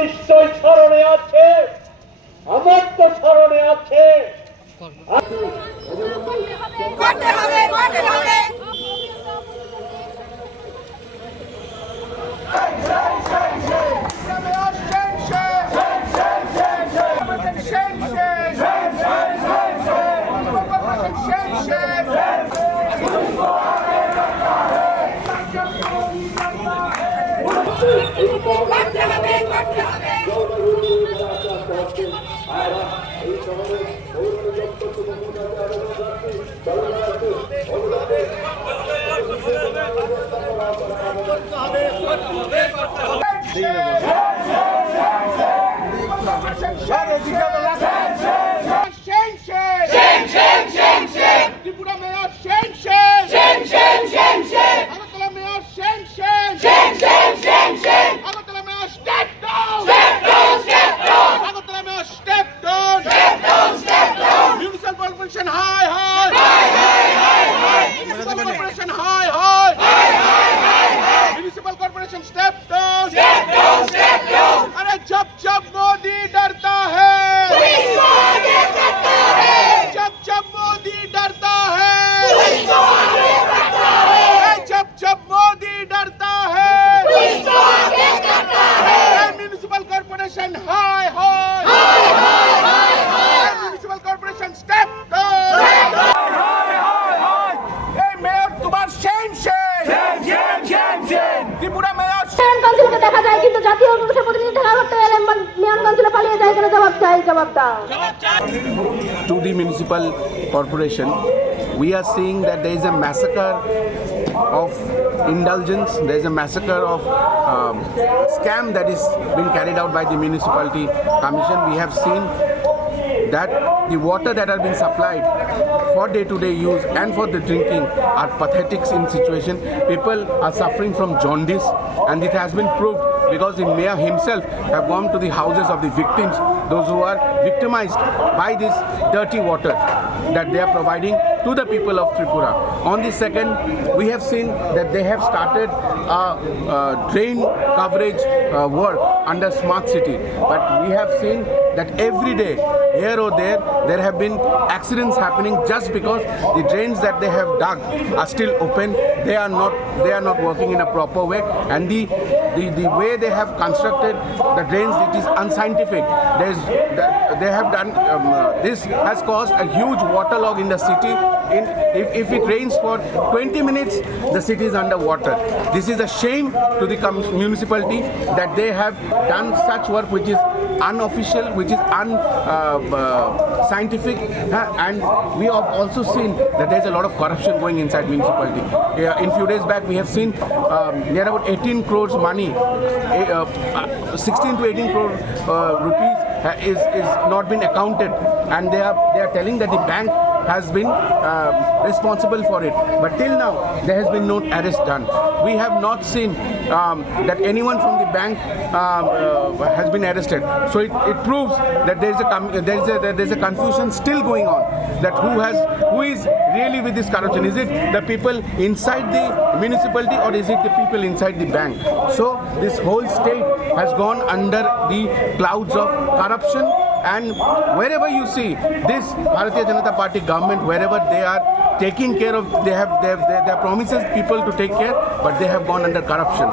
নিশ্চয় স্মরণে আছে, আমার তো স্মরণে আছে। Tripura mayor shame shame shame shame shame shame Agartala mayor shame shame shame shame shame shame Agartala mayor step down step down step down Agartala mayor step down step down step down municipal corporation হাই হাই হাই হাই হাই মিউনিসিপাল কর্পোরেশন হাই হাই হাই হাই হাই municipal corporation step down step down step down अरे जब जब मोदी डरता है पुलिस को आगे करता है जब जब मोदी डरता है पुलिस को आगे करता है जब जब मोदी डरता है पुलिस को आगे करता है म्युनिसिपल कॉर्पोरेशन हाय हाय हाय हाय हाय हाय म्युनिसिपल कॉर्पोरेशन स्टेप डाउन हाय हाय हाय ए मेयर तुम्हार shame shame shame shame shame Tripura mayor কাউন্সিলকে দেখা যায় কিন্তু জাতীয় কংগ্রেসের প্রতিনিধি দেখা করতে এলে মেয়র কাউন্সিলে পালিয়ে যায় কেন? জবাব চাই, জবাব দাও। To the municipal corporation, we are seeing that there is a massacre of indulgence, there is a massacre of scam that is being carried out by the municipality commission. We have seen that the water that are being supplied for day-to-day use and for the drinking are pathetic in situation. People are suffering from jaundice, and it has been proved because the mayor himself have gone to the houses of the victims, those who are victimized by this dirty water that they are providing to the people of Tripura. On the second, we have seen that they have started drain coverage work under smart city, but we have seen that every day here or there have been accidents happening just because the drains that they have dug are still open. They are not working in a proper way, and the way they have constructed the drains, it is unscientific. They have done this has caused a huge waterlog in the city. If it rains for 20 minutes, the city is underwater. This is a shame to the municipality that they have done such work which is unofficial, which is unscientific, and we have also seen that there is a lot of corruption going inside municipality. In few days back, we have seen near about 18 crores money, 16 to 18 crore rupees is not been accounted, and they are telling that the bank has been responsible for it, but till now there has been no arrest done. We have not seen that anyone from the bank has been arrested. So it proves that there is a confusion still going on, that who is really with this corruption. Is it the people inside the municipality, or is it the people inside the bank? So this whole state has gone under the clouds of corruption. And wherever you see this Bharatiya Janata Party government, wherever they are taking care of, they have promises people to take care, but they have gone under corruption.